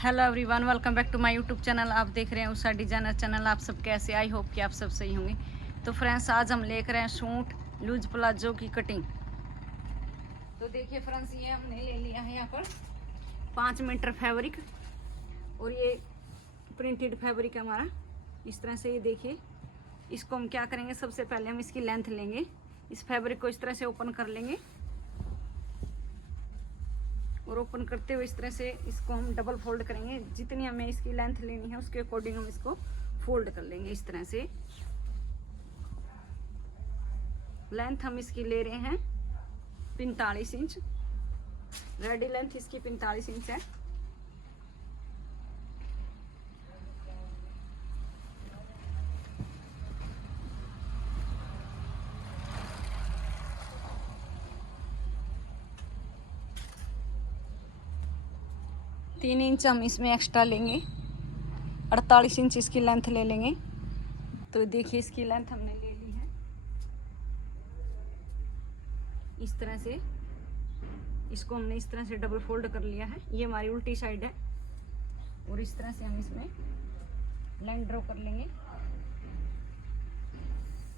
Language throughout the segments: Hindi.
Hello everyone, welcome back to my YouTube channel. आप देख रहे हैं उषा डिजाइनर चैनल। आप सब कैसे? आई होप कि आप सब सही होंगे। तो फ्रेंड्स, आज हम लेकर आए हैं सूट लूज प्लाजो की कटिंग। तो देखिए फ्रेंड्स, ये हमने ले लिया है यहाँ पर 5 मीटर फैब्रिक और ये प्रिंटेड फैब्रिक है हमारा। इस तरह से ये देखिए, इसको हम क्या करेंगे, सबसे पहले हम इसकी लेंथ लेंगे। इस फैब्रिक को इस तरह से ओपन कर लेंगे और ओपन करते हुए इस तरह से इसको हम डबल फोल्ड करेंगे। जितनी हमें इसकी लेंथ लेनी है उसके अकॉर्डिंग हम इसको फोल्ड कर लेंगे। इस तरह से लेंथ हम इसकी ले रहे हैं 45 इंच। रेडी लेंथ इसकी 45 इंच है। तीन इंच हम इसमें एक्स्ट्रा लेंगे, 48 इंच इसकी लेंथ ले लेंगे। तो देखिए, इसकी लेंथ हमने ले ली है। इस तरह से इसको हमने इस तरह से डबल फोल्ड कर लिया है। ये हमारी उल्टी साइड है और इस तरह से हम इसमें लाइन ड्रॉ कर लेंगे।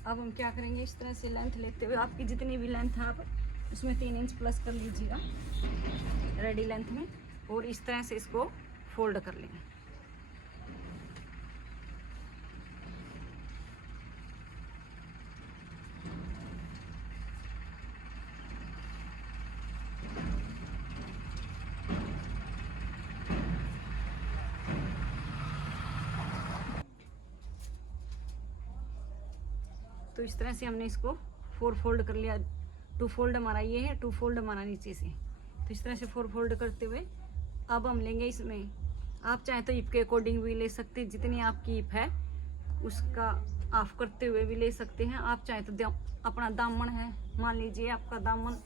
अब हम क्या करेंगे, इस तरह से लेंथ लेते हुए आपकी जितनी भी लेंथ है आप उसमें 3 इंच प्लस कर लीजिएगा रेडी लेंथ में, और इस तरह से इसको फोल्ड कर लेंगे। तो इस तरह से हमने इसको 4 फोल्ड कर लिया। 2 फोल्ड हमारा ये है, 2 फोल्ड हमारा नीचे से। तो इस तरह से 4 फोल्ड करते हुए अब हम लेंगे इसमें, आप चाहे तो हिप के अकॉर्डिंग भी ले सकते हैं, जितनी आपकी हिप है उसका ऑफ करते हुए भी ले सकते हैं। आप चाहे तो अपना दामन है, मान लीजिए आपका दामन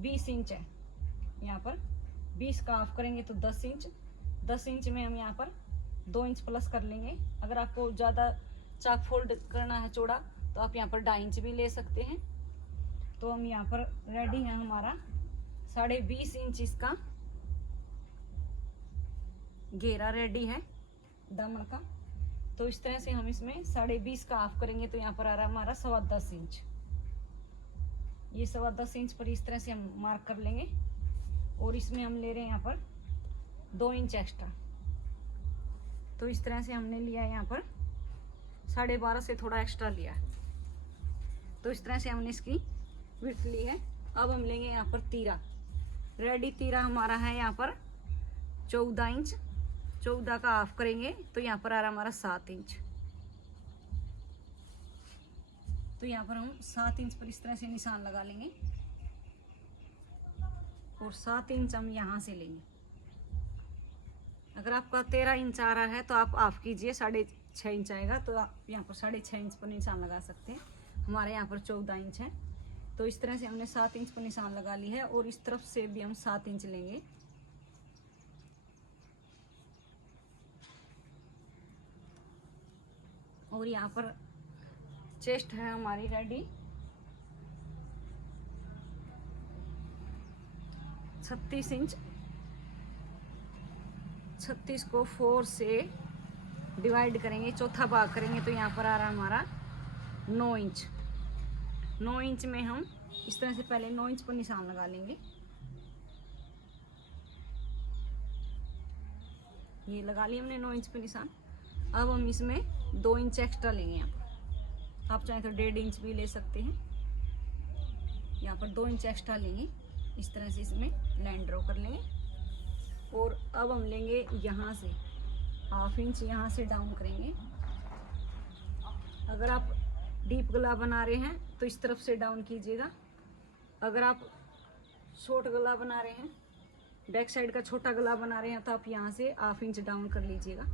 20 इंच है, यहाँ पर 20 का ऑफ करेंगे तो 10 इंच। 10 इंच में हम यहाँ पर 2 इंच प्लस कर लेंगे। अगर आपको ज़्यादा चाक फोल्ड करना है चौड़ा तो आप यहाँ पर 2.5 इंच भी ले सकते हैं। तो हम यहाँ पर रेडी है हमारा 20.5 इंच इसका घेरा रेडी है दामन का। तो इस तरह से हम इसमें 20.5 का ऑफ करेंगे तो यहाँ पर आ रहा है हमारा 10.25 इंच। ये 10.25 इंच पर इस तरह से हम मार्क कर लेंगे और इसमें हम ले रहे हैं यहाँ पर 2 इंच एक्स्ट्रा। तो इस तरह से हमने लिया है यहाँ पर 12.5 से थोड़ा एक्स्ट्रा लिया है। तो इस तरह से हमने इसकी विड्थ ली है। अब हम लेंगे यहाँ पर तीरा। रेडी तीरा हमारा है यहाँ पर 14 इंच। 14 का ऑफ करेंगे तो यहाँ पर आ रहा हमारा 7 इंच। तो यहाँ पर हम 7 इंच पर इस तरह से निशान लगा लेंगे और 7 इंच हम यहाँ से लेंगे। अगर आपका 13 इंच आ रहा है तो आप ऑफ कीजिए, 6.5 इंच आएगा तो आप यहाँ पर 6.5 इंच पर निशान लगा सकते हैं। हमारे यहाँ पर 14 इंच है। तो इस तरह से हमने 7 इंच पर निशान लगा ली है और इस तरफ से भी हम 7 इंच लेंगे। और यहाँ पर चेस्ट है हमारी रेडी 36 इंच। 36 को 4 से डिवाइड करेंगे, चौथा भाग करेंगे तो यहाँ पर आ रहा हमारा 9 इंच। 9 इंच में हम इस तरह से पहले 9 इंच पर निशान लगा लेंगे। ये लगा लिया हमने 9 इंच पर निशान। अब हम इसमें 2 इंच एक्स्ट्रा लेंगे। यहाँ पर आप चाहे तो 1.5 इंच भी ले सकते हैं। यहाँ पर 2 इंच एक्स्ट्रा लेंगे। इस तरह से इसमें लाइन ड्रॉ कर लेंगे और अब हम लेंगे यहाँ से 1/2 इंच, यहाँ से डाउन करेंगे। अगर आप डीप गला बना रहे हैं तो इस तरफ से डाउन कीजिएगा। अगर आप शॉर्ट गला बना रहे हैं, बैक साइड का छोटा गला बना रहे हैं, तो आप यहाँ से 1/2 इंच डाउन कर लीजिएगा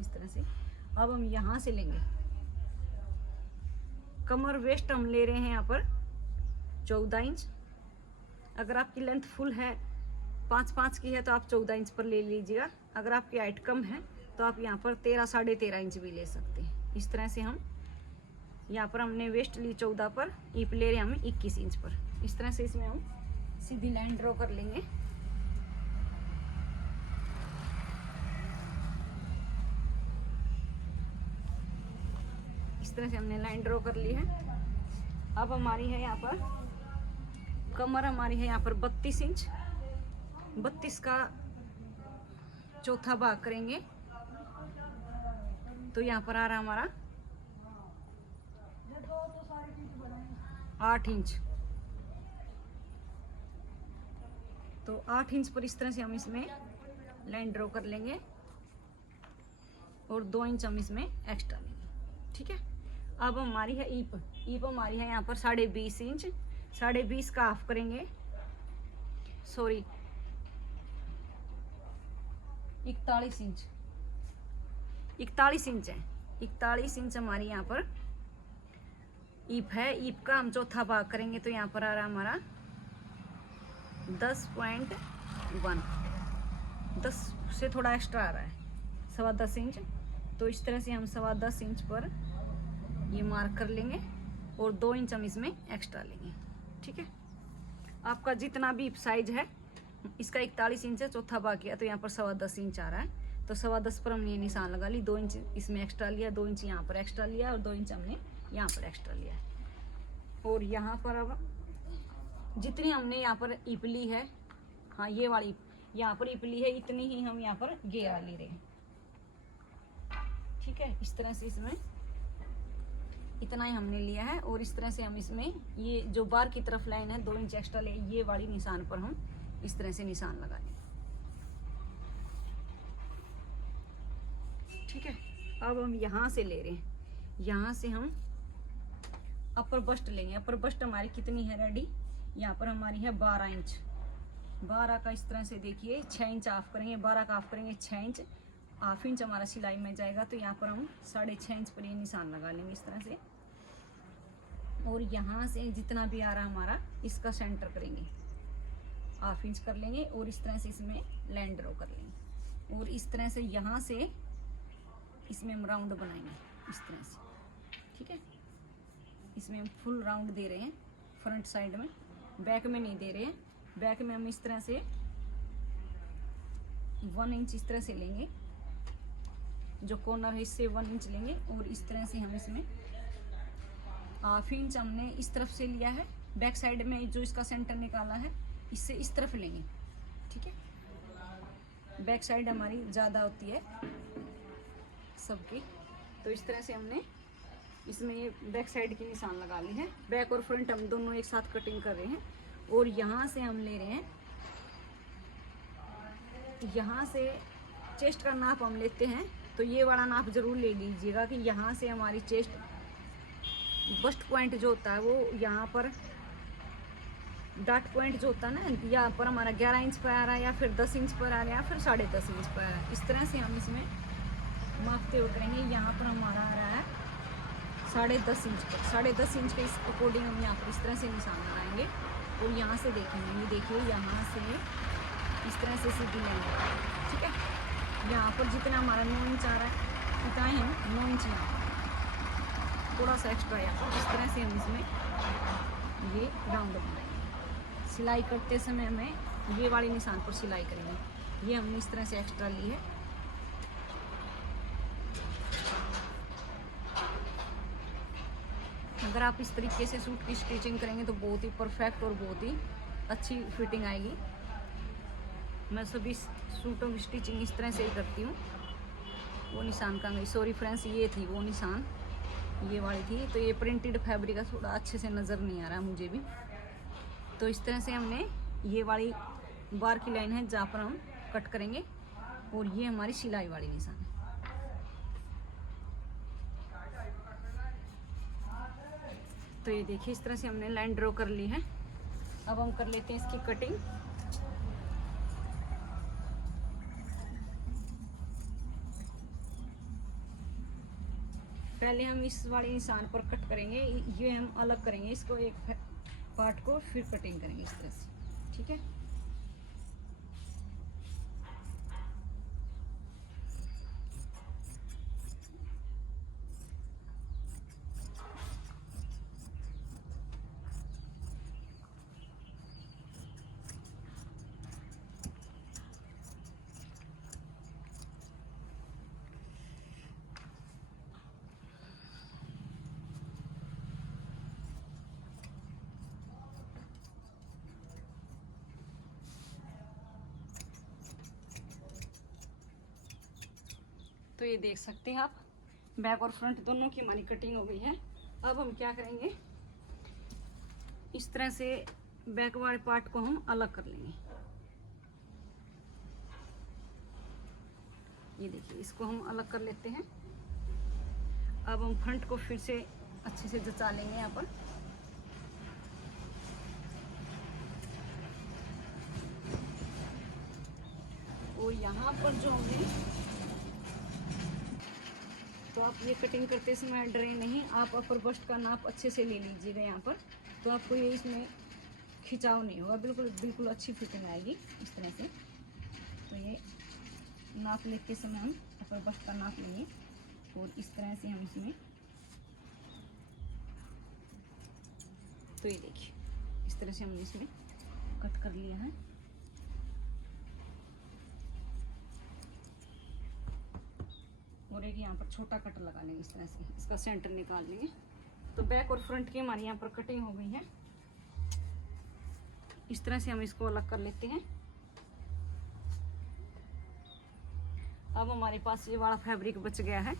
इस तरह से। अब हम यहाँ से लेंगे कमर वेस्ट, हम ले रहे हैं यहाँ पर 14 इंच। अगर आपकी लेंथ फुल है 5.5 की है तो आप 14 इंच पर ले लीजिएगा। अगर आपकी हाइट कम है तो आप यहाँ पर 13, 13.5 इंच भी ले सकते हैं। इस तरह से हम यहाँ पर हमने वेस्ट ली 14 पर, ईप ले रहे हैं हम 21 इंच पर। इस तरह से इसमें हम सीधी लाइन ड्रॉ कर लेंगे। इस तरह से हमने लाइन ड्रॉ कर ली है। अब हमारी है यहाँ पर कमर, हमारी है यहाँ पर 32 इंच। 32 का चौथा भाग करेंगे तो यहाँ पर आ रहा हमारा 8 इंच। तो 8 इंच पर इस तरह से हम इसमें लाइन ड्रॉ कर लेंगे और 2 इंच हम इसमें एक्स्ट्रा लेंगे। ठीक है। अब हमारी है ईप हमारी है यहाँ पर 20.5 इंच। 20.5 का हाफ करेंगे, सॉरी 41 इंच। 41 इंच है, 41 इंच हमारी यहाँ पर ईप है। ईप का हम चौथा भाग करेंगे तो यहाँ पर आ रहा हमारा 10.1, 10 से थोड़ा एक्स्ट्रा आ रहा है, 10.25 इंच। तो इस तरह से हम 10.25 इंच पर ये मार्क कर लेंगे और 2 इंच हम इसमें एक्स्ट्रा लेंगे। ठीक है। आपका जितना भी साइज है, इसका 41 इंच है, चौथा भाग किया तो यहाँ पर 10.25 इंच आ रहा है। तो 10.25 पर हमने ये निशान लगा ली, 2 इंच इसमें एक्स्ट्रा लिया, 2 इंच यहाँ पर एक्स्ट्रा लिया और 2 इंच हमने यहाँ पर एक्स्ट्रा लिया। और यहाँ पर अब जितनी हमने यहाँ पर ईप ली है, हाँ ये वाली यहाँ पर ईप ली है, इतनी ही हम यहाँ पर घेरा ले रहे हैं। ठीक है। इस तरह से इसमें इतना ही हमने लिया है और इस तरह से हम इसमें ये जो बार की तरफ लाइन है 2 इंच एक्स्ट्रा ले, ये वाली निशान पर हम इस तरह से निशान लगा लेंगे। ठीक है। अब हम यहाँ से ले रहे हैं, यहाँ से हम अपर बस्ट लेंगे। अपर बस्ट हमारी कितनी है रेडी, यहाँ पर हमारी है 12 इंच। 12 का इस तरह से देखिए 6 इंच ऑफ करेंगे, 12 का ऑफ करेंगे 6 इंच, हाफ इंच हमारा सिलाई में जाएगा। तो यहाँ पर हम 6.5 इंच पर ये निशान लगा लेंगे इस तरह से। और यहाँ से जितना भी आ रहा हमारा इसका सेंटर करेंगे, हाफ इंच कर लेंगे और इस तरह से इसमें लाइन ड्रॉ कर लेंगे। और इस तरह से यहाँ से इसमें हम राउंड बनाएंगे इस तरह से। ठीक है। इसमें हम फुल राउंड दे रहे हैं फ्रंट साइड में, बैक में नहीं दे रहे हैं। बैक में हम इस तरह से 1 इंच इस तरह से लेंगे, जो कॉर्नर है इससे 1 इंच लेंगे और इस तरह से हम इसमें हाफ इंच हमने इस तरफ से लिया है। बैक साइड में जो इसका सेंटर निकाला है इससे इस तरफ लेंगे। ठीक है। बैक साइड हमारी ज़्यादा होती है सबकी, तो इस तरह से हमने इसमें ये बैक साइड की निशान लगा ली है। बैक और फ्रंट हम दोनों एक साथ कटिंग कर रहे हैं। और यहाँ से हम ले रहे हैं, यहाँ से चेस्ट का नाप हम लेते हैं तो ये वाला नाप ज़रूर ले लीजिएगा कि यहाँ से हमारी चेस्ट बस्ट पॉइंट जो होता है वो यहाँ पर डॉट पॉइंट जो होता है ना, यहाँ पर हमारा 11 इंच पर आ रहा है या फिर 10 इंच पर आ रहा है या फिर 10.5 इंच पर आ रहा है। इस तरह से हम इसमें मापते हुए करेंगे। यहाँ पर हमारा आ रहा है 10.5 इंच पर, 10.5 इंच के इस अकॉर्डिंग हम यहाँ पर इस तरह से निशान लगाएंगे। और यहाँ से देखेंगे, ये देखिए यहाँ से इस तरह से सीधी लेंगे। ठीक है। यहाँ पर जितना हमारा 9 इंच आ रहा है उतना ही हम 9 इंच यहाँ थोड़ा सा एक्स्ट्रा यहाँ पर इस तरह से हम इसमें ये राउंड बनाएंगे। सिलाई करते समय हमें ये वाली निशान पर सिलाई करेंगे। ये हमने इस तरह से एक्स्ट्रा ली है। अगर आप इस तरीके से सूट की स्टिचिंग करेंगे तो बहुत ही परफेक्ट और बहुत ही अच्छी फिटिंग आएगी। मैं सभी सूटों की स्टिचिंग इस तरह से ही करती हूँ। वो निशान कहाँ गई, सॉरी फ्रेंड्स, ये थी वो निशान, ये वाली थी। तो ये प्रिंटेड फैब्रिक का थोड़ा अच्छे से नज़र नहीं आ रहा मुझे भी। तो इस तरह से हमने ये वाली बार की लाइन है जहाँ पर हम कट करेंगे और ये हमारी सिलाई वाली निशान है। तो ये देखिए इस तरह से हमने लाइन ड्रॉ कर ली है। अब हम कर लेते हैं इसकी कटिंग। पहले हम इस वाली निशान पर कट करेंगे, ये हम अलग करेंगे इसको, एक पार्ट को, फिर कटिंग करेंगे इस तरह से। ठीक है। तो ये देख सकते हैं आप, बैक और फ्रंट दोनों की हमारी कटिंग हो गई है। अब हम क्या करेंगे, इस तरह से बैक वाले पार्ट को हम अलग कर लेंगे। ये देखिए, इसको हम अलग कर लेते हैं। अब हम फ्रंट को फिर से अच्छे से जचा लेंगे यहाँ पर। और यहाँ पर जो हमने, तो आप ये कटिंग करते समय डरे नहीं, आप अपर बस्ट का नाप अच्छे से ले लीजिएगा यहाँ पर, तो आपको ये इसमें खिंचाव नहीं होगा, बिल्कुल बिल्कुल अच्छी फिटिंग आएगी इस तरह से। तो ये नाप लेते समय हम अपर बस्ट का नाप लेंगे और इस तरह से हम इसमें, तो ये देखिए इस तरह से हमने इसमें कट कर लिया है। और एक यहाँ पर छोटा कट लगा लेंगे इस तरह से, इसका सेंटर निकाल लेंगे। तो बैक और फ्रंट की हमारी यहाँ पर कटिंग हो गई है। इस तरह से हम इसको अलग कर लेते हैं। अब हमारे पास ये वाला फैब्रिक बच गया है।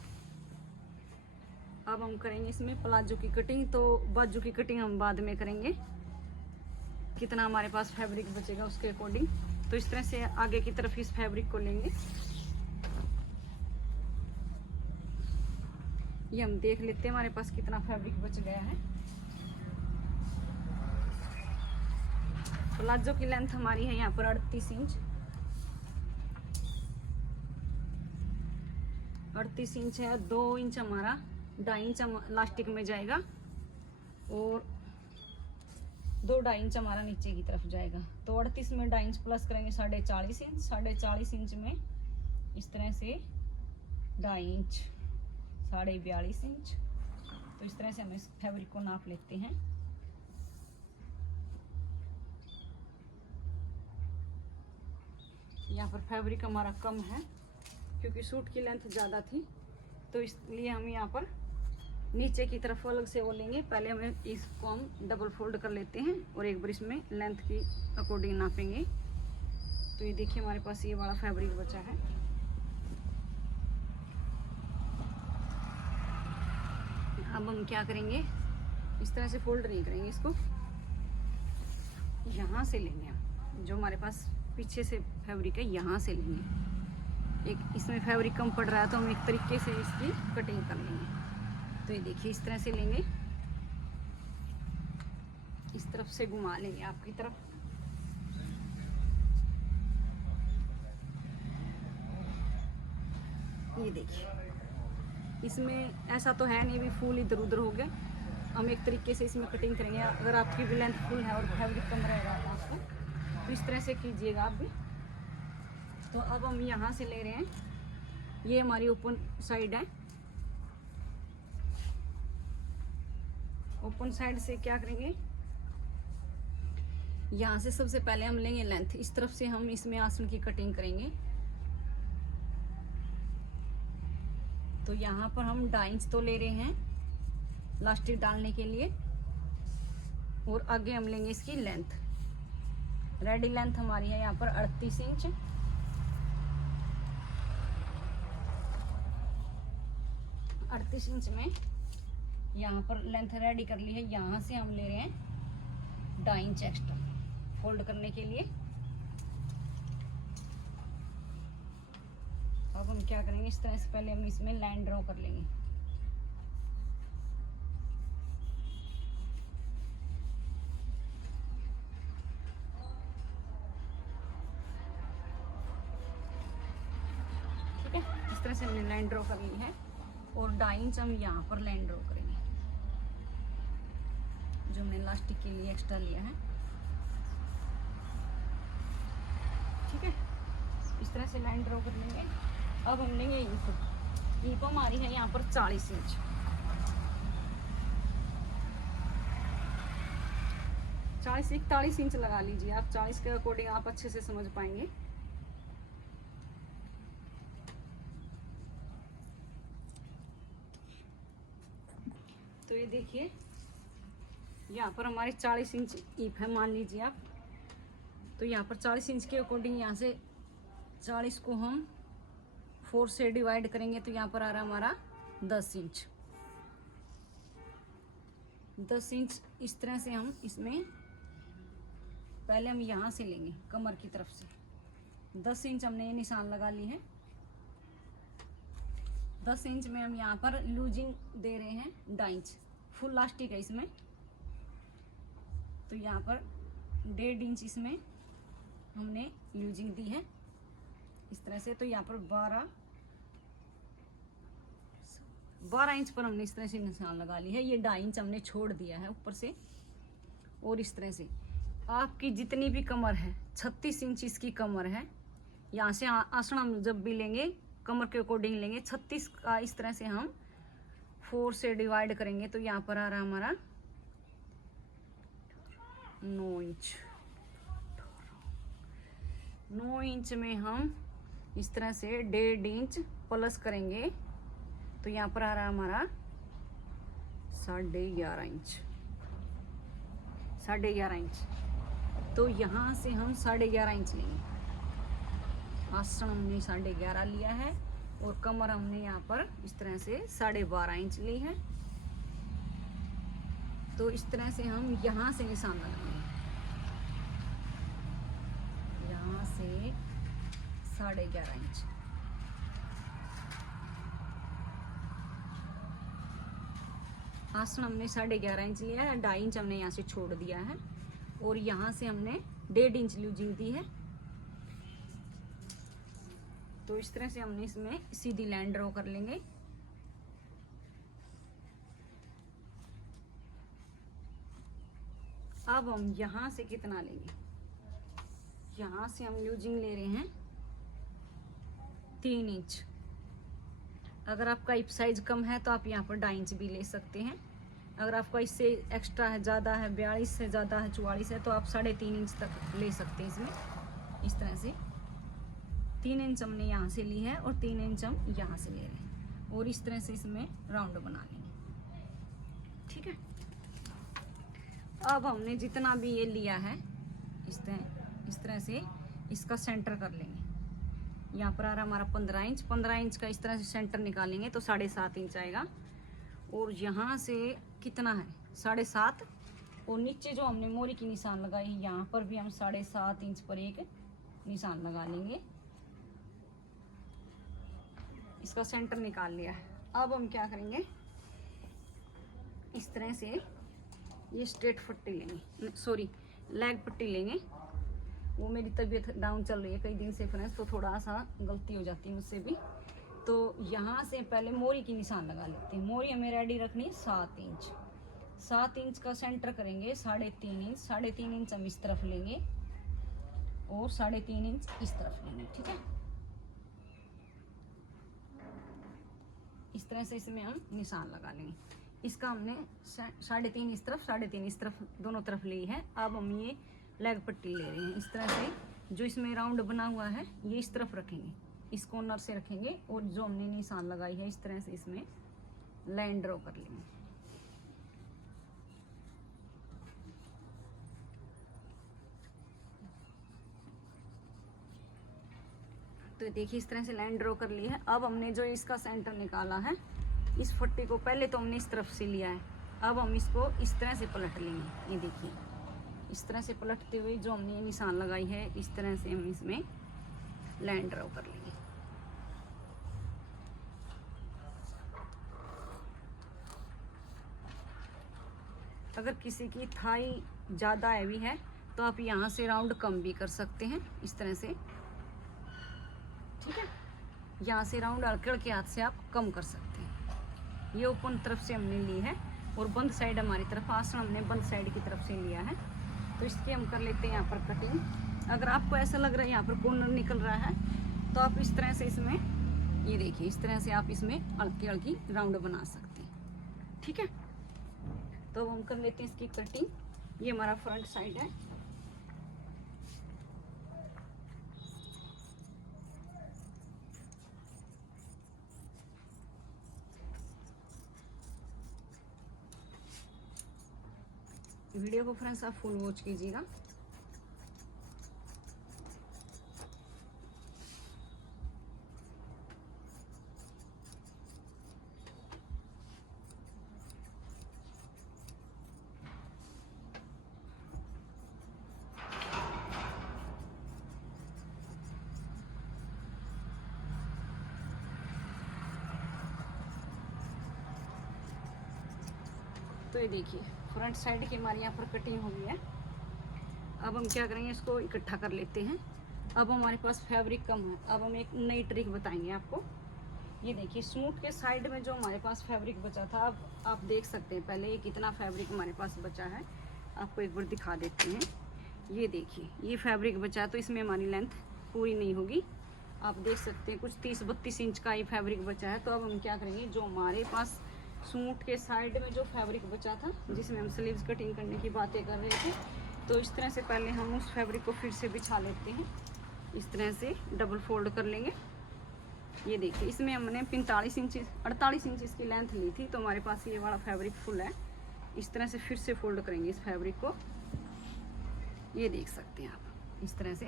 अब हम करेंगे इसमें प्लाजो की कटिंग। तो बाजू की कटिंग हम बाद में करेंगे, कितना हमारे पास फैब्रिक बचेगा उसके अकॉर्डिंग। तो इस तरह से आगे की तरफ इस फैब्रिक को लेंगे। ये हम देख लेते हैं हमारे पास कितना फैब्रिक बच गया है। प्लाजो की लेंथ हमारी है यहाँ पर 38 इंच। 38 इंच है, 2 इंच हमारा 2.5 इंच लास्टिक में जाएगा और 2-2.5 इंच हमारा नीचे की तरफ जाएगा। तो 38 में 2.5 इंच प्लस करेंगे 40.5 इंच। 40.5 इंच में इस तरह से 2.5 इंच 42.5 इंच। तो इस तरह से हम इस फैब्रिक को नाप लेते हैं। यहाँ पर फैब्रिक हमारा कम है क्योंकि सूट की लेंथ ज़्यादा थी, तो इसलिए हम यहाँ पर नीचे की तरफ अलग से वो लेंगे। पहले हमें इसको हम डबल फोल्ड कर लेते हैं और एक बार इसमें लेंथ की अकॉर्डिंग नापेंगे। तो ये देखिए हमारे पास ये वाला फैब्रिक बचा है। अब हम क्या करेंगे, इस तरह से फोल्ड नहीं करेंगे, इसको यहाँ से लेंगे हम। जो हमारे पास पीछे से फैब्रिक है यहाँ से लेंगे। एक इसमें फैब्रिक कम पड़ रहा है तो हम एक तरीके से इसकी कटिंग कर लेंगे। तो ये देखिए इस तरह से लेंगे, इस तरफ से घुमा लेंगे आपकी तरफ। ये देखिए इसमें ऐसा तो है नहीं भी फूल इधर उधर हो गए। हम एक तरीके से इसमें कटिंग करेंगे। अगर आपकी भी लेंथ फुल है और फैब्रिक कम रहेगा आपको, तो इस तरह से कीजिएगा आप भी। तो अब हम यहाँ से ले रहे हैं, ये हमारी ओपन साइड है। ओपन साइड से क्या करेंगे, यहाँ से सबसे पहले हम लेंगे लेंथ। इस तरफ से हम इसमें आसन की कटिंग करेंगे। तो यहाँ पर हम 2.5 इंच तो ले रहे हैं लास्टिक डालने के लिए और आगे हम लेंगे इसकी लेंथ। रेडी लेंथ हमारी है यहाँ पर 38 इंच। 38 इंच में यहाँ पर लेंथ रेडी कर ली है। यहाँ से हम ले रहे हैं 2.5 इंच एक्स्ट्रा फोल्ड करने के लिए। अब हम क्या करेंगे, इस तरह से पहले हम इसमें लाइन ड्रॉ कर लेंगे। ठीक है, इस तरह से हमने लाइन ड्रॉ कर ली है और 2.5 इंच हम यहाँ पर लाइन ड्रॉ करेंगे जो हमने लास्टिक के लिए एक्स्ट्रा लिया है। ठीक है, इस तरह से लाइन ड्रॉ कर लेंगे। अब हम लेंगे ईप हमारी है यहाँ पर 40 इंच। 40-41 इंच लगा लीजिए आप। 40 के अकॉर्डिंग आप अच्छे से समझ पाएंगे। तो ये देखिए यहाँ पर हमारी 40 इंच ईप है मान लीजिए आप। तो यहाँ पर 40 इंच के अकॉर्डिंग यहाँ से 40 को हम 4 से डिवाइड करेंगे तो यहाँ पर आ रहा हमारा 10 इंच। 10 इंच इस तरह से हम इसमें पहले हम यहाँ से लेंगे कमर की तरफ से। 10 इंच हमने ये निशान लगा ली है। 10 इंच में हम यहाँ पर लूजिंग दे रहे हैं 2.5 इंच। फुल लास्टिक है इसमें, तो यहाँ पर 1.5 इंच इसमें हमने लूजिंग दी है इस तरह से। तो यहाँ पर 12 इंच पर हमने इस तरह से निशान लगा ली है। ये 2.5 इंच हमने छोड़ दिया है ऊपर से। और इस तरह से आपकी जितनी भी कमर है, 36 इंच इसकी कमर है। यहाँ से आसन हम जब भी लेंगे कमर के अकॉर्डिंग लेंगे। 36 का इस तरह से हम 4 से डिवाइड करेंगे तो यहाँ पर आ रहा हमारा 9 इंच। 9 इंच में हम इस तरह से 1.5 इंच प्लस करेंगे तो यहाँ पर आ रहा हमारा 11.5 इंच। 11.5 इंच। तो यहाँ से हम 11.5 इंच लेंगे। आसन हमने 11.5 लिया है और कमर हमने यहाँ पर इस तरह से 12.5 इंच ली है। तो इस तरह से हम यहाँ से निशान लगाएंगे, यहाँ से 11.5 इंच। आसन हमने 11.5 इंच लिया है, 2.5 इंच हमने यहाँ से छोड़ दिया है और यहाँ से हमने 1.5 इंच लूजिंग दी है। तो इस तरह से हमने इसमें सीधी लाइन ड्रॉ कर लेंगे। अब हम यहाँ से कितना लेंगे, यहाँ से हम लूजिंग ले रहे हैं 3 इंच। अगर आपका हिप साइज कम है तो आप यहाँ पर 2.5 इंच भी ले सकते हैं। अगर आपका इससे एक्स्ट्रा है, ज़्यादा है, 42 से ज़्यादा है, 44 है, तो आप 3.5 इंच तक ले सकते हैं इसमें। इस तरह से 3 इंच हमने यहाँ से ली है और 3 इंच हम यहाँ से ले रहे हैं और इस तरह से इसमें राउंड बना लेंगे। ठीक है। अब हमने जितना भी ये लिया है इस तरह से इसका सेंटर कर लेंगे। यहाँ पर आ रहा हमारा 15 इंच। 15 इंच का इस तरह से सेंटर निकालेंगे तो 7.5 इंच आएगा। और यहाँ से कितना है 7.5। और नीचे जो हमने मोरी की निशान लगाई है यहाँ पर भी हम 7.5 इंच पर एक निशान लगा लेंगे। इसका सेंटर निकाल लिया है। अब हम क्या करेंगे, इस तरह से ये स्ट्रेट पट्टी लेंगे, सॉरी लेग पट्टी लेंगे। वो मेरी तबीयत डाउन चल रही है कई दिन से फ्रेंड्स, तो थोड़ा सा गलती हो जाती है मुझसे भी। तो यहाँ से पहले मोरी की निशान लगा लेते हैं। मोरी हमें रेडी रखनी है 7 इंच। 7 इंच का सेंटर करेंगे 3.5 इंच। 3.5 इंच हम इस तरफ लेंगे और 3.5 इंच इस तरफ लेंगे। ठीक है। इस तरह से इसमें हम निशान लगा लेंगे। इसका हमने 3.5 इस तरफ, 3.5 इस तरफ, दोनों तरफ ली है। अब हम ये लेग पट्टी ले रहे हैं। इस तरह से जो इसमें राउंड बना हुआ है ये इस तरफ रखेंगे, इस कॉर्नर से रखेंगे और जो हमने निशान लगाई है इस तरह से इसमें लाइन ड्रॉ कर लेंगे। तो देखिए इस तरह से लाइन ड्रॉ कर ली है। अब हमने जो इसका सेंटर निकाला है, इस पट्टी को पहले तो हमने इस तरफ से लिया है, अब हम इसको इस तरह से पलट लेंगे। ये देखिए इस तरह से पलटते हुए जो हमने ये निशान लगाई है इस तरह से हम इसमें लाइन ड्रॉ कर लेंगे। अगर किसी की थाई ज़्यादा हैवी है तो आप यहाँ से राउंड कम भी कर सकते हैं इस तरह से। ठीक है। यहाँ से राउंड हल्के हल्के हाथ से आप कम कर सकते हैं। ये ओपन तरफ से हमने ली है और बंद साइड हमारी तरफ, आसन हमने बंद साइड की तरफ से लिया है। तो इसकी हम कर लेते हैं यहाँ पर कटिंग। अगर आपको ऐसा लग रहा है यहाँ पर कॉर्नर निकल रहा है तो आप इस तरह से इसमें, ये देखिए इस तरह से आप इसमें हल्की हल्की राउंड बना सकते हैं। ठीक है। तो हम कर लेते हैं इसकी कटिंग। ये हमारा फ्रंट साइड है। वीडियो को फ्रेंड्स आप फुल वॉच कीजिएगा। तो ये देखिए फ्रंट साइड की हमारी यहाँ पर कटिंग हो गई है। अब हम क्या करेंगे, इसको इकट्ठा कर लेते हैं। अब हमारे पास फैब्रिक कम है, अब हम एक नई ट्रिक बताएंगे आपको। ये देखिए सूट के साइड में जो हमारे पास फैब्रिक बचा था, अब आप देख सकते हैं पहले ये कितना फैब्रिक हमारे पास बचा है। आपको एक बार दिखा देते हैं। ये देखिए ये फैब्रिक बचा है, तो इसमें हमारी लेंथ पूरी नहीं होगी। आप देख सकते हैं कुछ 30-32 इंच का ये फैब्रिक बचा है। तो अब हम क्या करेंगे, जो हमारे पास सूट के साइड में जो फैब्रिक बचा था, जिसमें हम स्लीव्स कटिंग करने की बातें कर रहे थे, तो इस तरह से पहले हम उस फैब्रिक को फिर से बिछा लेते हैं। इस तरह से डबल फोल्ड कर लेंगे। ये देखिए इसमें हमने 48 इंच 48 इंच इसकी लेंथ ली थी, तो हमारे पास ये वाला फैब्रिक फुल है। इस तरह से फिर से फोल्ड करेंगे इस फैब्रिक को। ये देख सकते हैं आप इस तरह से।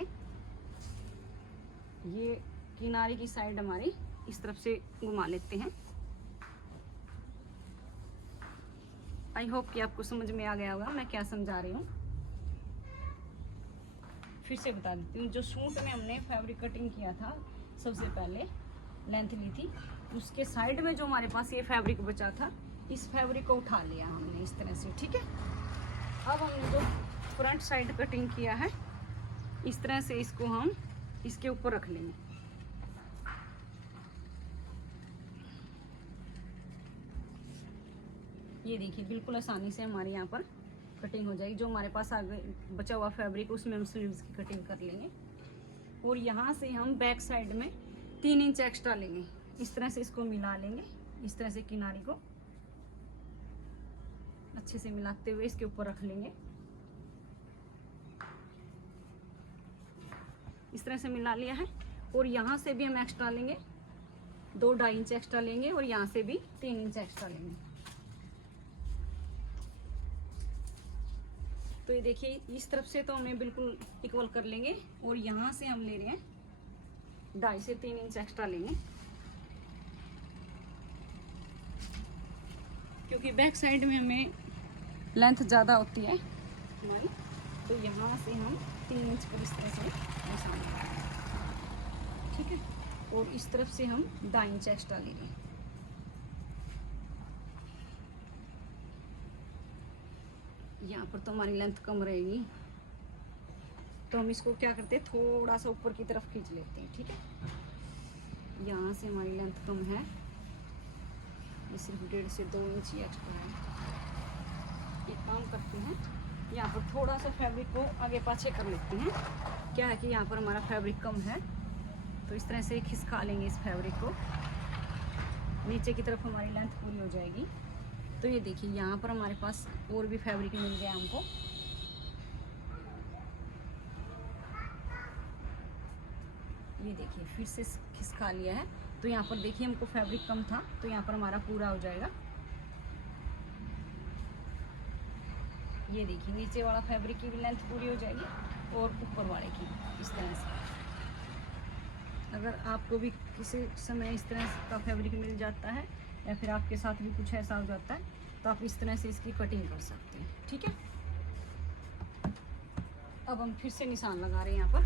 ये किनारे की साइड हमारी इस तरफ से घुमा लेते हैं। आई होप कि आपको समझ में आ गया होगा मैं क्या समझा रही हूँ। फिर से बता देती हूँ, जो सूट में हमने फैब्रिक कटिंग किया था सबसे पहले लेंथ ली थी, उसके साइड में जो हमारे पास ये फैब्रिक बचा था, इस फैब्रिक को उठा लिया हमने इस तरह से। ठीक है, अब हमने जो फ्रंट साइड कटिंग किया है, इस तरह से इसको हम इसके ऊपर रख लेंगे। ये देखिए बिल्कुल आसानी से हमारे यहाँ पर कटिंग हो जाएगी। जो हमारे पास आगे बचा हुआ फैब्रिक, उसमें हम स्लीव्स की कटिंग कर लेंगे। और यहाँ से हम बैक साइड में 3 इंच एक्स्ट्रा लेंगे। इस तरह से इसको मिला लेंगे, इस तरह से किनारे को अच्छे से मिलाते हुए इसके ऊपर रख लेंगे। इस तरह से मिला लिया है। और यहाँ से भी हम एक्स्ट्रा लेंगे, 2-2.5 इंच एक्स्ट्रा लेंगे, और यहाँ से भी 3 इंच एक्स्ट्रा लेंगे। तो ये देखिए इस तरफ से तो हमें बिल्कुल इक्वल कर लेंगे, और यहाँ से हम ले रहे हैं 2.5 से 3 इंच एक्स्ट्रा लेंगे, क्योंकि बैक साइड में हमें लेंथ ज़्यादा होती है हमारी। तो यहाँ से हम 3 इंच पर इस तरह से निशान, ठीक है। और इस तरफ से हम 2.5 इंच एक्स्ट्रा ले रहे हैं। यहाँ पर तो हमारी लेंथ कम रहेगी, तो हम इसको क्या करते हैं, थोड़ा सा ऊपर की तरफ खींच लेते हैं। ठीक है, यहाँ से हमारी लेंथ कम है, ये सिर्फ 1.5 से 2 इंच ही एक्स्ट्रा है। एक काम करते हैं, यहाँ पर थोड़ा सा फैब्रिक को आगे पाछे कर लेते हैं। क्या है कि यहाँ पर हमारा फैब्रिक कम है, तो इस तरह से खिसका लेंगे इस फैब्रिक को। नीचे की तरफ हमारी लेंथ पूरी हो जाएगी। तो ये देखिए यहाँ पर हमारे पास और भी फैब्रिक मिल गया हमको। ये देखिए फिर से खिसका लिया है। तो यहाँ पर देखिए हमको फैब्रिक कम था, तो यहाँ पर हमारा पूरा हो जाएगा। ये देखिए नीचे वाला फैब्रिक की भी लेंथ पूरी हो जाएगी, और ऊपर वाले की इस तरह से। अगर आपको भी किसी समय इस तरह का फैब्रिक मिल जाता है, या फिर आपके साथ भी कुछ ऐसा हो जाता है, तो आप इस तरह से इसकी कटिंग कर सकते हैं। ठीक है, अब हम फिर से निशान लगा रहे हैं। यहाँ पर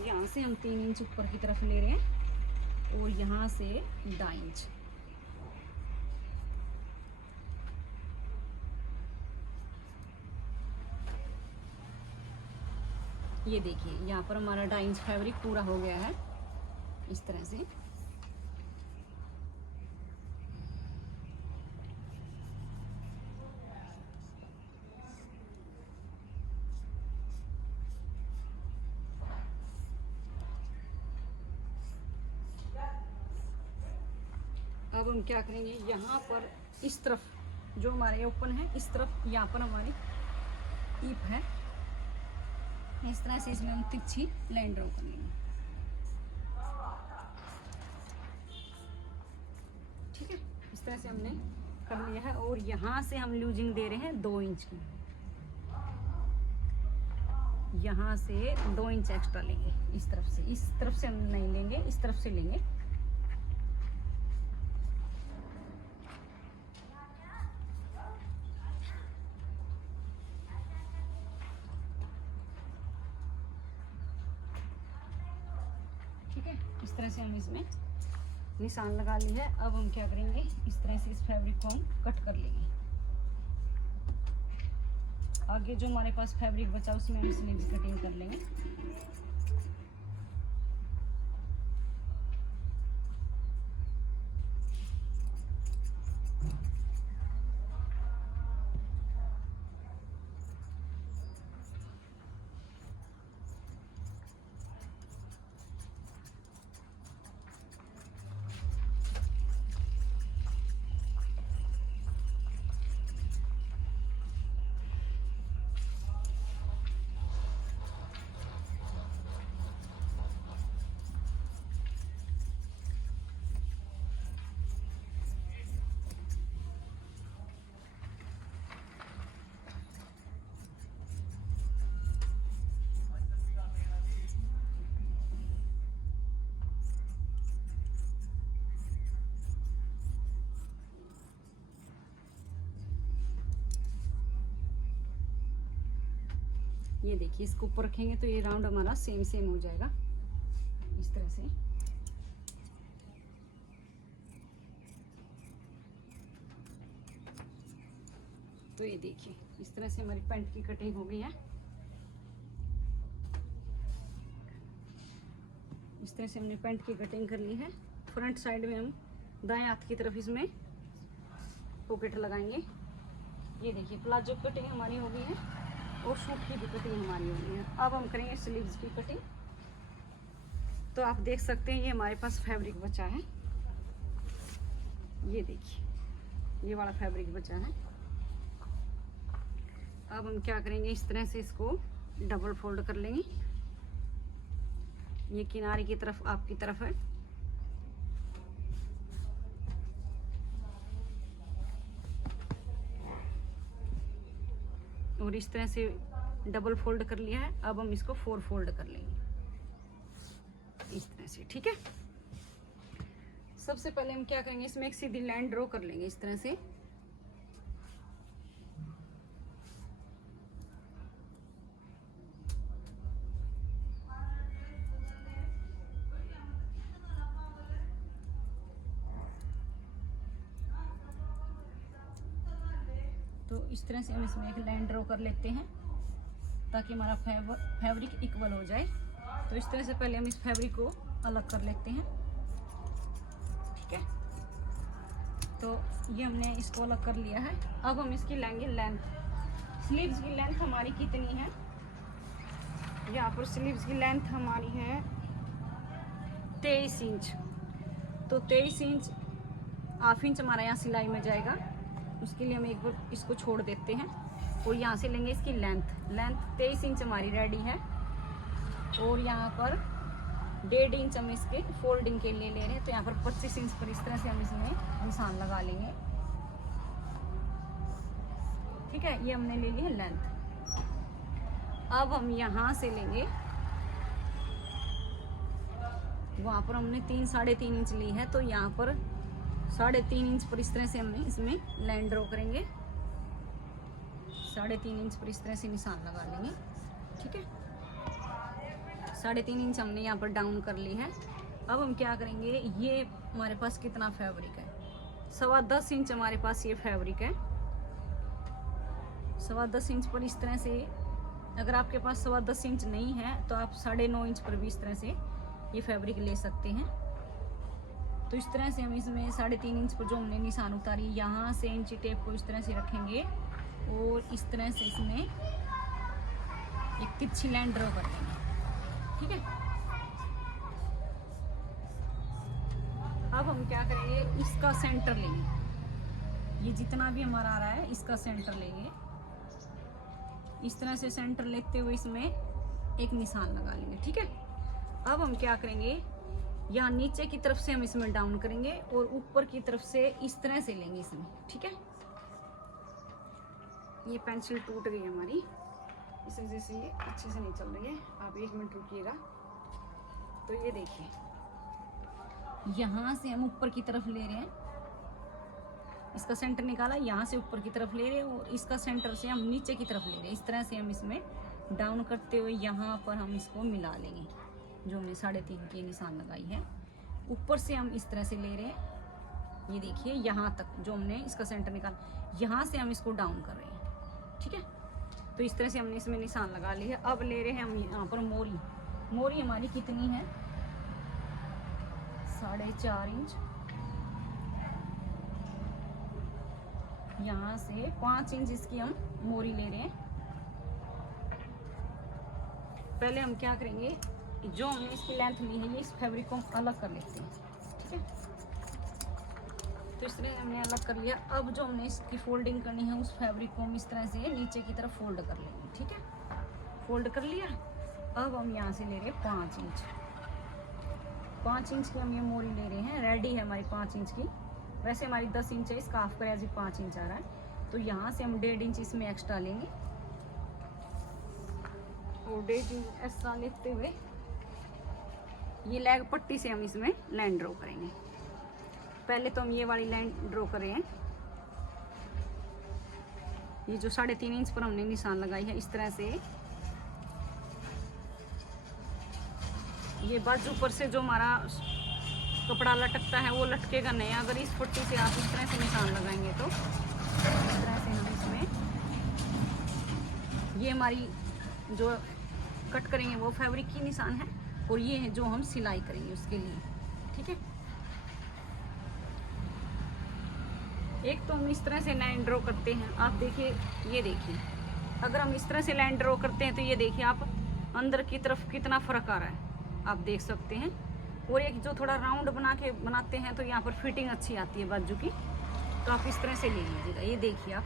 यहाँ से हम 3 इंच ऊपर की तरफ ले रहे हैं, और यहाँ से 2.5 इंच। ये देखिए यहाँ पर हमारा 2.5 इंच फैब्रिक पूरा हो गया है इस तरह से। अब हम क्या करेंगे, यहाँ पर इस तरफ जो हमारे ओपन है, इस तरफ यहाँ पर हमारी ईप है, इस तरह से इसमें हम तिरछी लाइन ड्रॉ कर लेंगे। ठीक है, इस तरह से हमने कर लिया है। और यहाँ से हम लूजिंग दे रहे हैं 2 इंच की। यहाँ से 2 इंच एक्स्ट्रा लेंगे इस तरफ से हम नहीं लेंगे, इस तरफ से लेंगे। ठीक है, इस तरह से हम इसमें निशान लगा ली है। अब हम क्या करेंगे, इस तरह से इस फैब्रिक को हम कट कर लेंगे। आगे जो हमारे पास फैब्रिक बचा उसमें हम स्लीव्स कटिंग कर लेंगे। ये देखिए, इसको ऊपर रखेंगे तो ये राउंड हमारा सेम सेम हो जाएगा इस तरह से। तो ये देखिए, इस तरह से हमारी पैंट की कटिंग हो गई है। इस तरह से हमने पैंट की कटिंग कर ली है। फ्रंट साइड में हम दाएं हाथ की तरफ इसमें पॉकेट लगाएंगे। ये देखिए, प्लाजो कटिंग हमारी हो गई है और सूट की भी कटिंग हमारी हो गई है। अब हम करेंगे स्लीव्स की कटिंग। तो आप देख सकते हैं ये हमारे पास फैब्रिक बचा है। ये देखिए, ये वाला फैब्रिक बचा है। अब हम क्या करेंगे, इस तरह से इसको डबल फोल्ड कर लेंगे। ये किनारे की तरफ आपकी तरफ है, और इस तरह से डबल फोल्ड कर लिया है। अब हम इसको 4 फोल्ड कर लेंगे इस तरह से, ठीक है। सबसे पहले हम क्या करेंगे, इसमें एक सीधी लाइन ड्रॉ कर लेंगे इस तरह से। तो इस तरह से हम इसमें एक लाइन ड्रॉ कर लेते हैं ताकि हमारा फैब्रिक इक्वल हो जाए। तो इस तरह से पहले हम इस फैब्रिक को अलग कर लेते हैं, ठीक है। तो ये हमने इसको अलग कर लिया है। अब हम इसकी लेंगे लेंथ। स्लीव्स की लेंथ हमारी कितनी है, यहाँ पर स्लीव्स की लेंथ हमारी है 23 इंच। तो 23 इंच, हाफ इंच हमारा यहाँ सिलाई में जाएगा। उसके लिए हम एक बार इसको छोड़ देते हैं और यहाँ से लेंगे इसकी लेंथ 23 इंच हमारी रेडी है। और यहाँ पर 1.5 इंच हम इसके फोल्डिंग के लिए ले रहे हैं। तो यहाँ पर 25 इंच पर इस तरह से हम इसमें निशान लगा लेंगे, ठीक है। ये हमने ले ली है लेंथ। अब हम यहाँ से लेंगे, वहाँ पर हमने 3-3.5 इंच ली है, तो यहाँ पर 3.5 इंच पर इस तरह से हमने इसमें लाइन ड्रॉ करेंगे। 3.5 इंच पर इस तरह से निशान लगा लेंगे, ठीक है। 3.5 इंच हमने यहाँ पर डाउन कर ली है। अब हम क्या करेंगे, ये हमारे पास कितना फैब्रिक है, 10.25 इंच हमारे पास ये फैब्रिक है। 10.25 इंच पर इस तरह से, अगर आपके पास 10.25 इंच नहीं है तो आप 9.5 इंच पर भी इस तरह से ये फैब्रिक ले सकते हैं। तो इस तरह से हम इसमें 3.5 इंच पर जो हमने निशान उतारी, यहाँ से इंची टेप को इस तरह से रखेंगे और इस तरह से इसमें एक तिरछी लाइन ड्रॉ कर देंगे, ठीक है। अब हम क्या करेंगे, इसका सेंटर लेंगे। ये जितना भी हमारा आ रहा है इसका सेंटर लेंगे। इस तरह से सेंटर लेते हुए इसमें एक निशान लगा लेंगे, ठीक है। अब हम क्या करेंगे, यहाँ नीचे की तरफ से हम इसमें डाउन करेंगे और ऊपर की तरफ से इस तरह से लेंगे इसमें, ठीक है। ये पेंसिल टूट गई हमारी, इस वजह से ये अच्छे से नहीं चल रही है। आप 1 मिनट रुकिएगा। तो ये देखिए, यहाँ से हम ऊपर की तरफ ले रहे हैं, इसका सेंटर निकाला, यहाँ से ऊपर की तरफ ले रहे हैं और इसका सेंटर से हम नीचे की तरफ ले रहे हैं। इस तरह से हम इसमें डाउन करते हुए यहाँ पर हम इसको मिला लेंगे, जो हमने 3.5 की निशान लगाई है। ऊपर से हम इस तरह से ले रहे हैं, ये देखिए यहाँ तक जो हमने इसका सेंटर निकाल, यहाँ से हम इसको डाउन कर रहे हैं। ठीक है, तो इस तरह से हमने इसमें निशान लगा लिया। अब ले रहे हैं हम यहाँ पर मोरी। मोरी हमारी कितनी है, 4.5 इंच। यहाँ से 5 इंच इसकी हम मोरी ले रहे हैं। पहले हम क्या करेंगे, जो हमने इसकी लेंथ ली है, ये इस फैब्रिक को अलग कर लेते हैं। ठीक है, तो इस तरह हमने अलग कर लिया। अब जो हमने इसकी फोल्डिंग करनी है, उस फैब्रिक को हम इस तरह से नीचे की तरफ फोल्ड कर लेंगे। ठीक है, फोल्ड कर लिया। अब हम यहाँ से ले रहे हैं 5 इंच। 5 इंच की हम ये मोरी ले रहे हैं, रेडी है हमारी 5 इंच की। वैसे हमारी 10 इंच है, इसका हाफ करेज 5 इंच आ रहा है, तो यहाँ से हम 1.5 इंच इसमें एक्स्ट्रा लेंगे और 1.5 इंच एक्स्ट्रा लेते हुए ये लेग पट्टी से हम इसमें लाइन ड्रॉ करेंगे। पहले तो हम ये वाली लाइन ड्रॉ कर रहे हैं, ये जो 3.5 इंच पर हमने निशान लगाई है, इस तरह से ये बाजू पर से जो हमारा कपड़ा लटकता है वो लटकेगा नहीं। अगर इस पट्टी से आप इस तरह से निशान लगाएंगे तो इस तरह से हम इसमें ये हमारी जो कट करेंगे वो फैब्रिक की निशान है, और ये है जो हम सिलाई करेंगे उसके लिए। ठीक है, एक तो हम इस तरह से लाइन ड्रॉ करते हैं। आप देखिए, ये देखिए, अगर हम इस तरह से लाइन ड्रॉ करते हैं तो ये देखिए आप अंदर की तरफ कितना फ़र्क आ रहा है, आप देख सकते हैं। और एक जो थोड़ा राउंड बनाते हैं तो यहाँ पर फिटिंग अच्छी आती है बाजू की, तो आप इस तरह से ले लीजिएगा। ये देखिए, आप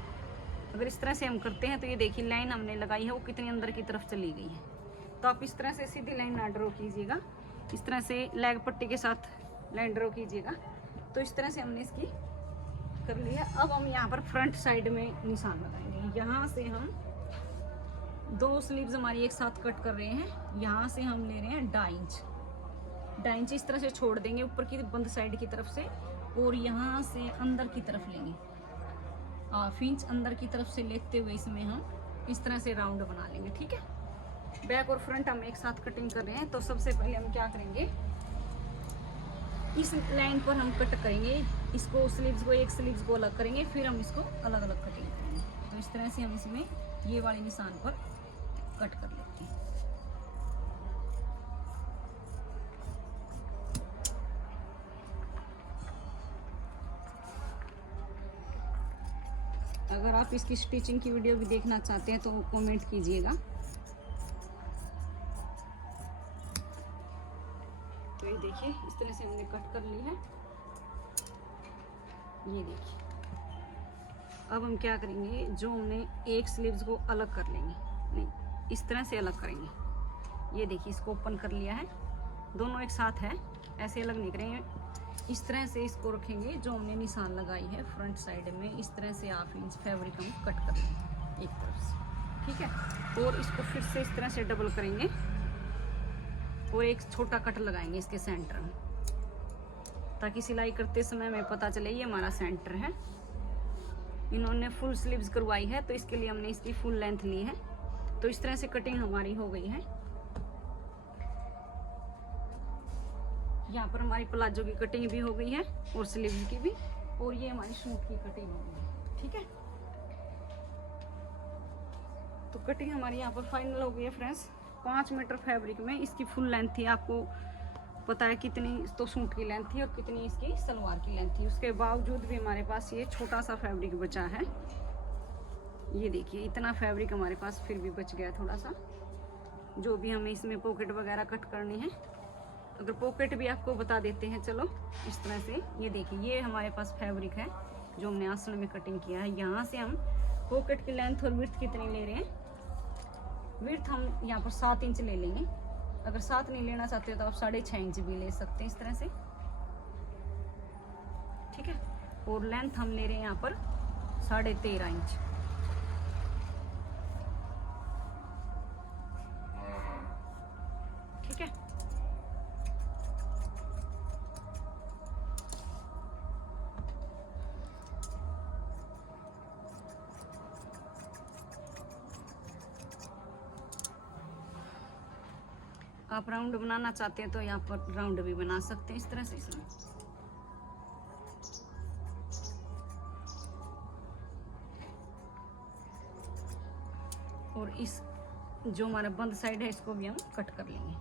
अगर इस तरह से हम करते हैं तो ये देखिए लाइन हमने लगाई है वो कितनी अंदर की तरफ चली गई है। तो आप इस तरह से सीधी लाइन ना ड्रॉ कीजिएगा, इस तरह से लेग पट्टी के साथ लाइन ड्रॉ कीजिएगा। तो इस तरह से हमने इसकी कर लिया। अब हम यहाँ पर फ्रंट साइड में निशान लगाएंगे। यहाँ से हम 2 स्लीव्स हमारी एक साथ कट कर रहे हैं। यहाँ से हम ले रहे हैं 2.5 इंच। 2.5 इंच इस तरह से छोड़ देंगे ऊपर की बंद साइड की तरफ से, और यहाँ से अंदर की तरफ लेंगे 1/2 इंच अंदर की तरफ से लेते हुए इसमें हम इस तरह से राउंड बना लेंगे। ठीक है, बैक और फ्रंट हम एक साथ कटिंग कर रहे हैं। तो सबसे पहले हम क्या करेंगे, इस लाइन पर हम कट करेंगे, इसको स्लीव्स को, एक स्लीव्स को अलग करेंगे, फिर हम इसको अलग अलग कटिंग करेंगे। तो इस तरह से हम इसमें ये वाले निशान पर कट कर लेते हैं। अगर आप इसकी स्टिचिंग की वीडियो भी देखना चाहते हैं तो कमेंट कीजिएगा। तो ये देखिए, इस तरह से हमने कट कर ली है। ये देखिए, अब हम क्या करेंगे, जो हमने एक स्लीव्स को अलग कर लेंगे, नहीं इस तरह से अलग करेंगे। ये देखिए, इसको ओपन कर लिया है, दोनों एक साथ है, ऐसे अलग नहीं करेंगे। इस तरह से इसको रखेंगे, जो हमने निशान लगाई है फ्रंट साइड में, इस तरह से 1/2 इंच फैब्रिक हम कट कर लेंगे एक तरफ से। ठीक है, और इसको फिर से इस तरह से डबल करेंगे और एक छोटा कट लगाएंगे इसके सेंटर में, ताकि सिलाई करते समय हमें पता चले ये हमारा सेंटर है। इन्होंने फुल स्लीव्स करवाई है तो इसके लिए हमने इसकी फुल लेंथ ली है। तो इस तरह से कटिंग हमारी हो गई है। यहाँ पर हमारी प्लाजो की कटिंग भी हो गई है और स्लीव की भी, और ये हमारी सूट की कटिंग हो गई है। ठीक है, तो कटिंग हमारी यहाँ पर फाइनल हो गई है फ्रेंड्स। 5 मीटर फैब्रिक में इसकी फुल लेंथ थी, आपको पता है कितनी तो सूट की लेंथ थी और कितनी इसकी सलवार की लेंथ थी। उसके बावजूद भी हमारे पास ये छोटा सा फैब्रिक बचा है। ये देखिए, इतना फैब्रिक हमारे पास फिर भी बच गया थोड़ा सा, जो भी हमें इसमें पॉकेट वगैरह कट करनी है। अगर पॉकेट भी आपको बता देते हैं, चलो इस तरह से। ये देखिए, ये हमारे पास फैब्रिक है जो हमने आसन में कटिंग किया है। यहाँ से हम पॉकेट की लेंथ और विड्थ कितनी ले रहे हैं, विड्थ हम यहाँ पर 7 इंच ले लेंगे। अगर 7 नहीं लेना चाहते हो तो आप 6.5 इंच भी ले सकते हैं इस तरह से। ठीक है, और लेंथ हम ले रहे हैं यहाँ पर 13.5 इंच। ठीक है, आप राउंड बनाना चाहते हैं तो यहाँ पर राउंड भी बना सकते हैं इस तरह से इसमें। और इस जो हमारा बंद साइड है इसको भी हम कट कर लेंगे।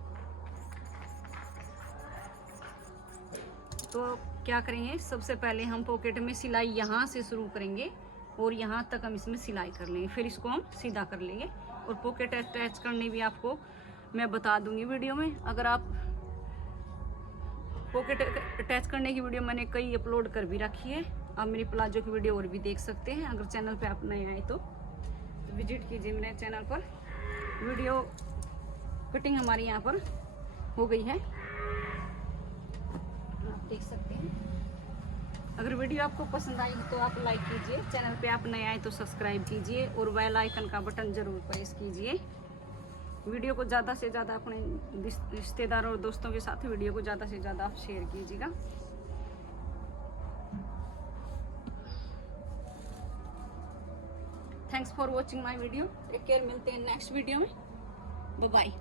तो क्या करेंगे, सबसे पहले हम पॉकेट में सिलाई यहाँ से शुरू करेंगे और यहाँ तक हम इसमें सिलाई कर लेंगे, फिर इसको हम सीधा कर लेंगे। और पॉकेट अटैच करने भी आपको मैं बता दूंगी वीडियो में। अगर आप पॉकेट अटैच करने की वीडियो मैंने कई अपलोड कर भी रखी है, आप मेरी प्लाजो की वीडियो और भी देख सकते हैं। अगर चैनल पे आप नए आए तो विजिट कीजिए मेरे चैनल पर। वीडियो कटिंग हमारी यहाँ पर हो गई है, आप देख सकते हैं। अगर वीडियो आपको पसंद आई तो आप लाइक कीजिए, चैनल पे आप नए आए तो सब्सक्राइब कीजिए और बेल आइकन का बटन ज़रूर प्रेस कीजिए। वीडियो को ज़्यादा से ज़्यादा अपने रिश्तेदारों और दोस्तों के साथ वीडियो को ज़्यादा से ज़्यादा आप शेयर कीजिएगा। Thanks for watching my video. Take care, मिलते हैं नेक्स्ट वीडियो में। Bye bye.